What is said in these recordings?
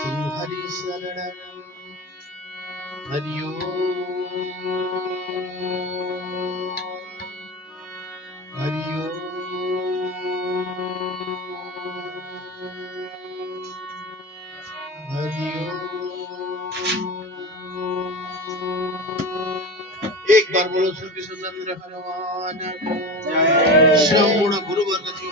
श्री हरि शरणं हरि हरि हरि एक बार बोलो श्री कृष्णचंद्र भगवान को जय। संपूर्ण गुरुवर्ग को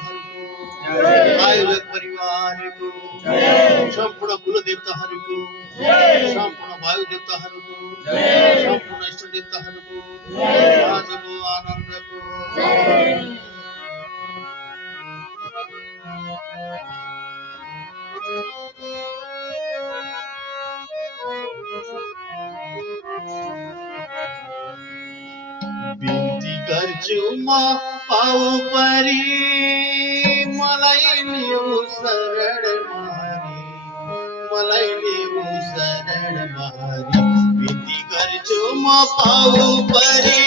जय। आयुर्वेद परिवार को जय। संपूर्ण कुल देवता हरि को जय। संपूर्ण वायु देवता हरि को जय। संपूर्ण इष्ट देवता हरि को जय। राज को आनंद को जय। बिन्ती गर्छु म पाउ परी मलाई लिऊ शरण मारी मलाई लिऊ शरण मारी बिन्ती गर्छु म पाउ परी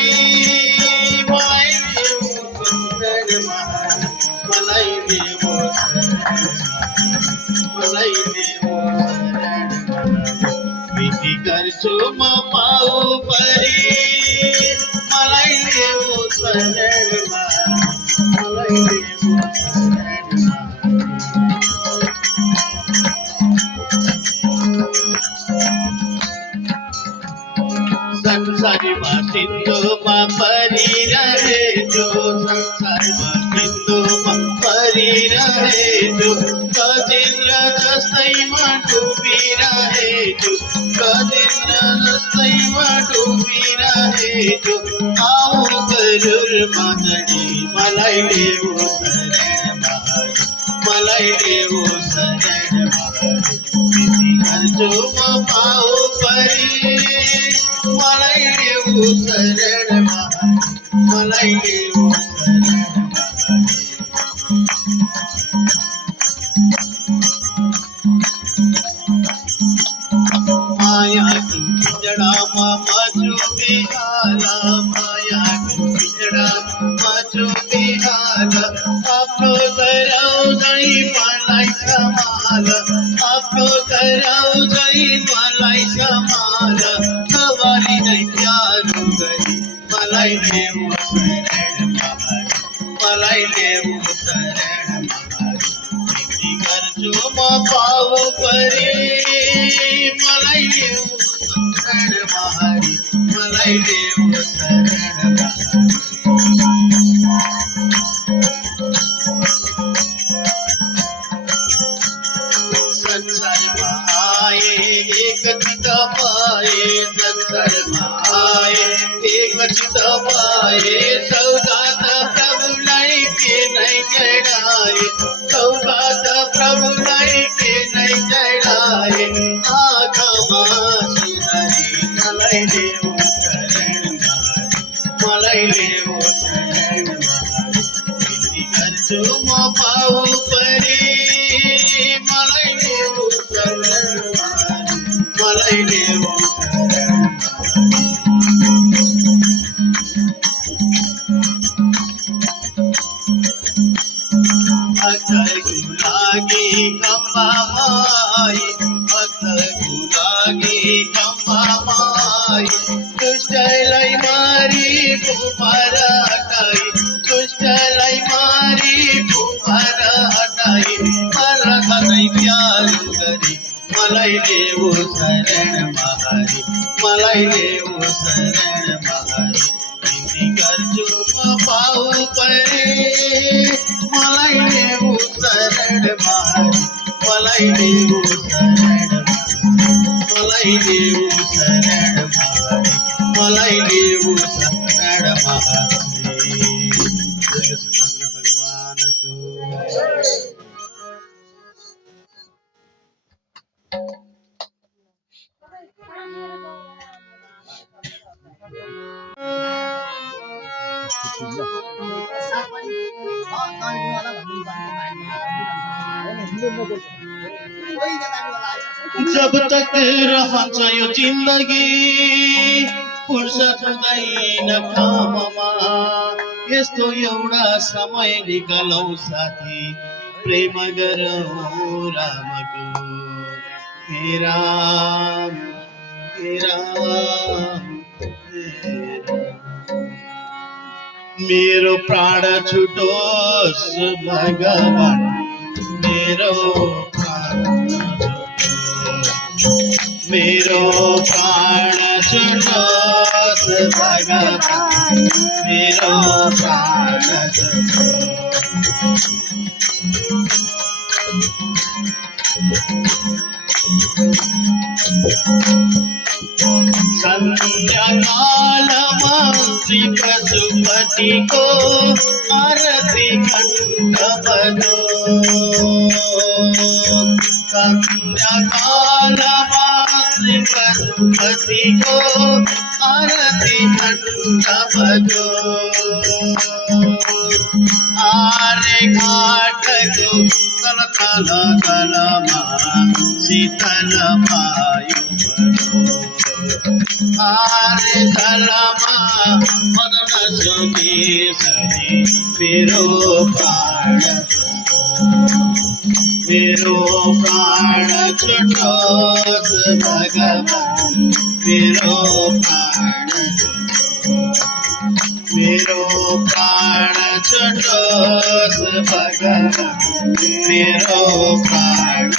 मलाई लिऊ शरण मारी मलाई लिऊ मलाई लिऊ शरण मारी बिन्ती गर्छु म पाउ परी मलाई लिऊ शरण मलाई लिऊ संसारमा सिन्धुमा परिरहेछु संसारमा सिन्धुमा परिरहेछु गजेन्द्र जस्तैमा डुबिरहेछु गजेन्द्र जस्तैमा डुबिरहेछु आऊ गरुर मदनी मलाई लेऊ शरण मलाई लेऊ शरण बिन्ती गर्छु म पाउ परी मलाई लेऊ शरण मलाई लेऊ शरण माया पिंजडामा मजू बिहाला माया पिंजडामा मजू बिहाला आपलो कराउ जै मलाई समाल आपलो कराउ जै मलाई समाल सवारी नै प्यारो गरी मलाई लेऊ शरण मलाई लेऊ शरण बिन्ती गर्छु म पाउ परी मलाई लेऊ शरण मलाई लेऊ शरण संसारमा आए एक चित पाए संसारमा आए एक चित पाए सौगात प्रभुलाई के नै चढाए सौगात प्रभुलाई के नै चढाए आँखामा सुधारी मलाई लेऊ शरण मलाई लेऊ शरण बिन्ती गर्छु म पाउ परी मलाई लेऊ शरण मलाई लेऊ भक्तको लागि खम्बा माई भक्तको लागि खम्बा माई दुष्टलाई मारी फुफार हटाई दुष्टलाई मारी फुफार हटाई मलाई प्यारो गरी मलाई लेऊ शरण मलाई लेऊ शरण बिन्ती गर्छु म पाउ परी मलाई लेऊ शरण मलाई लेऊ शरण मलाई लेऊ शरण मलाई लेऊ शरण भगवान को जब तक रहन्छ यो जिन्दगी फुर्सद हुँदैन काममा यस्तो एउटा समय निकालौ साथी प्रेम गरौँ रामको हे राम हे राम मेरो प्राण छुटोस् भगवान मेरो प्राण छुटोस् भगवान मेरो प्राण छुटोस् संध्याकालमा श्री पशुपति को आरती घंट बजो संध्याकालमा श्री पशुपति को आरती घंट बजो आरे घाट को तल तल तलमा शीतल वायु आरे तलमा मदन सुकेशरी मेरो प्राण छुटोस् भगवान मेरो प्राण छुटोस् भगवान मेरो प्राण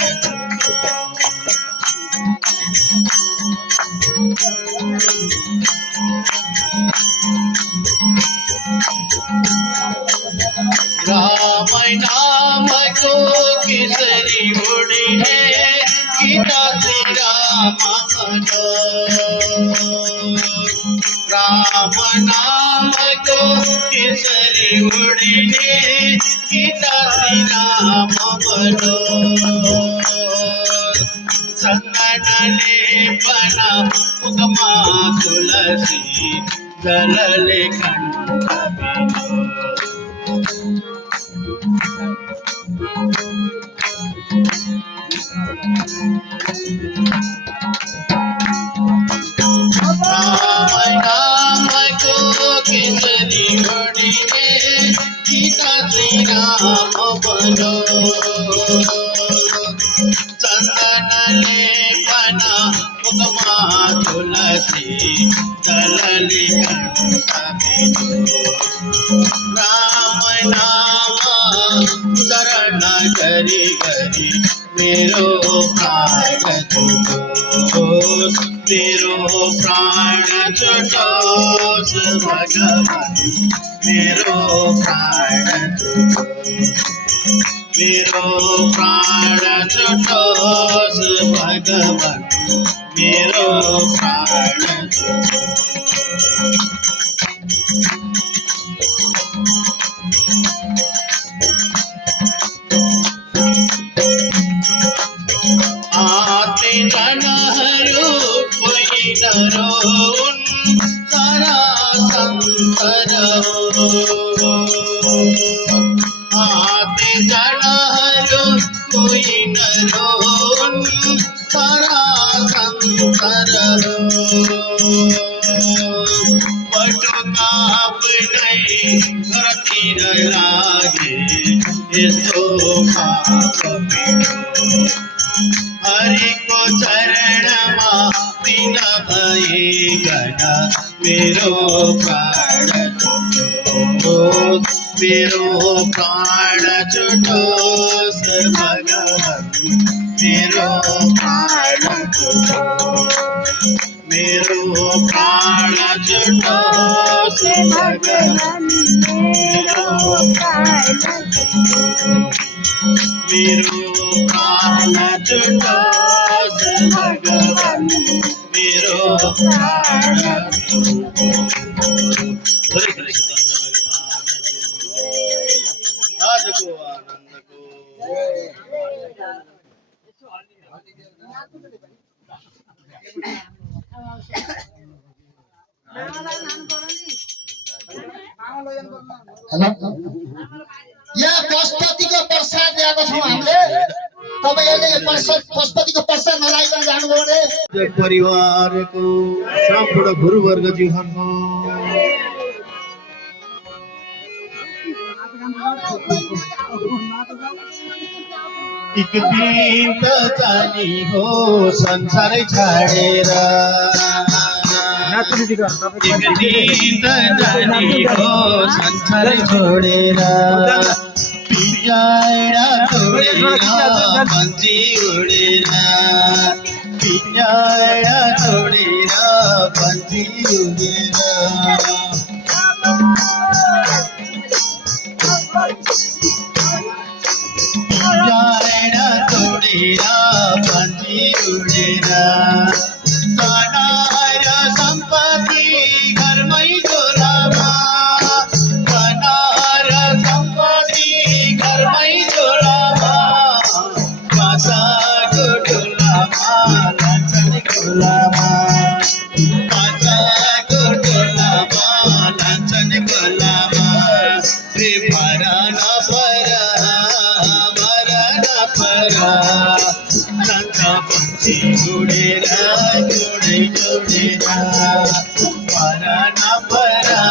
राम नाम को किसरी उड़े गीता श्री राम मनो राम नाम को किसरी उड़े गीता श्री राम मनो संगनले बना मुगमा तुलसी दलले कंठ राम को किसरी उड़िए गीता श्री राम बनो चंदनले बना मुगमा तुलसी दलले कंठ राम नाम चरण करी करी मेरो प्राण छुटोस् मेरो प्राण छुटोस् भगवान मेरो प्राण छुटोस् भगवान मेरो प्राण आते जनहरू कोही नरोउन् सारा संसार आते जनहरू कोही नरोउन् सारा संसार पटुका अपनै घरतिर लागे यस्तो पाप हरि को चरणमा बिन भइकन मेरो प्राण छुटोस् मेरो प्राण छुटोस् भगवान मेरो प्राण मेरो प्राण छुटोस् भगवान मेरो प्राण छुटोस् भगवान मेरो प्राण हरे कृष्ण भगवान आज को आनंद को यहाँ पशुपतिको प्रसाद ल्याएको छौँ हामीले तपाईहरुले पशुपतिको प्रसाद नलाइकन जानुभयो भने परिवारको सम्पूर्ण गुरुवर्ग जीवनको एक दिन त जानी हो संसार छाडेर एक दिन त जानी हो संसार छोडेर पिंजरा तोडेर पन्छी उडेर पिंजरा तोडेर पन्छी उडेर पिंजरा तोडेर पन्छी उडेर बनाएर सम्पत्ति घरमै झोलामा बनाएर सम्पत्ति घरमै झोलामा बासाको डोलामा लान्छन् खोलामा बासाको डोलामा लान्छन् खोलामा रे परा नपरा जान्छ पन्छी उडेर जोडै जोडेर परा नपरा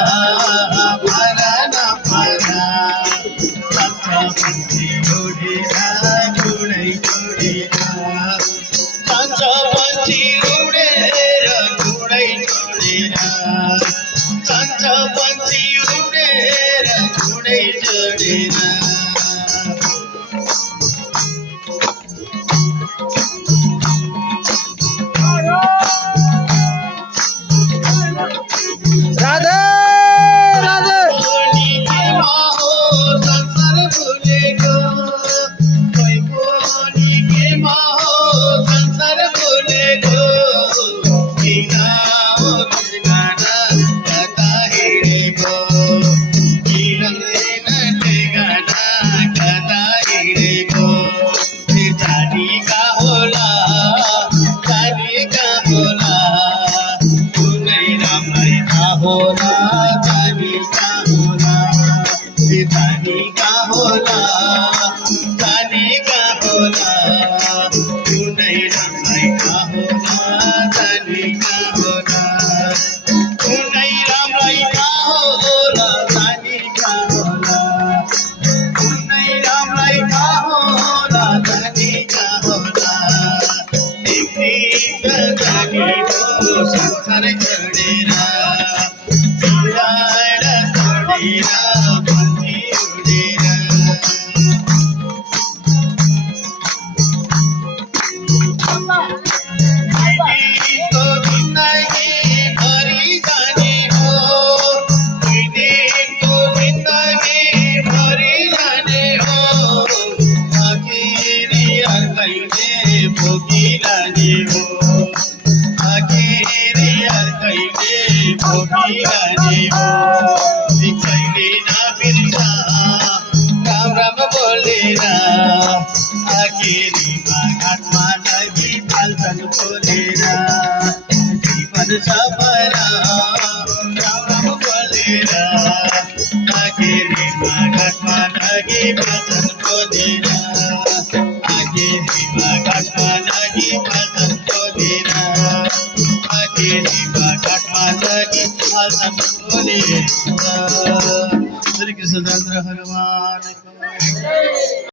जान्छ पन्छी उडेर जोडै जोडेर जान्छ पन्छी उडेर जोडै जोडेर जान्छ पन्छी उडेर जोडै जोडेर राधे राधे संसार भुलेको कोही कोनी केमा हो संसार भुलेको किन हो ठेगाना कता हिँडेको किन ठेगाना कता हिँडेको जानीका होला कुनै राम्रै होला जानीका होला कुनै राम्रै होला जानीका होला कुनै राम्रै होला जानीका होला कुनै राम्रै होला जानीका होला एक दिन जानी हो संसार छोडेर पिंजरा तोडेर पन्छी उडेर दिनको जिन्दगी भरि जाने हो दिनको जिन्दगी भरि जाने हो आखिरी अर्कैले भोगिरहने हो आखिरी अर्कैले भोगिरहने हो कहिले नबिर्सा राम राम बोलेर आखिरीमा घाटमा नदी फाल्छन् खोलेर जीवन सफरा राम राम बोलेर आखिरीमा घाटमा नदी फाल्छन् खोलेर आखिरीमा घाटमा नदी फाल्छन् खोलेर आखिरीमा घाटमा नदी फाल्छन् खोलेर श्री कृष्ण चन्द्र भगवान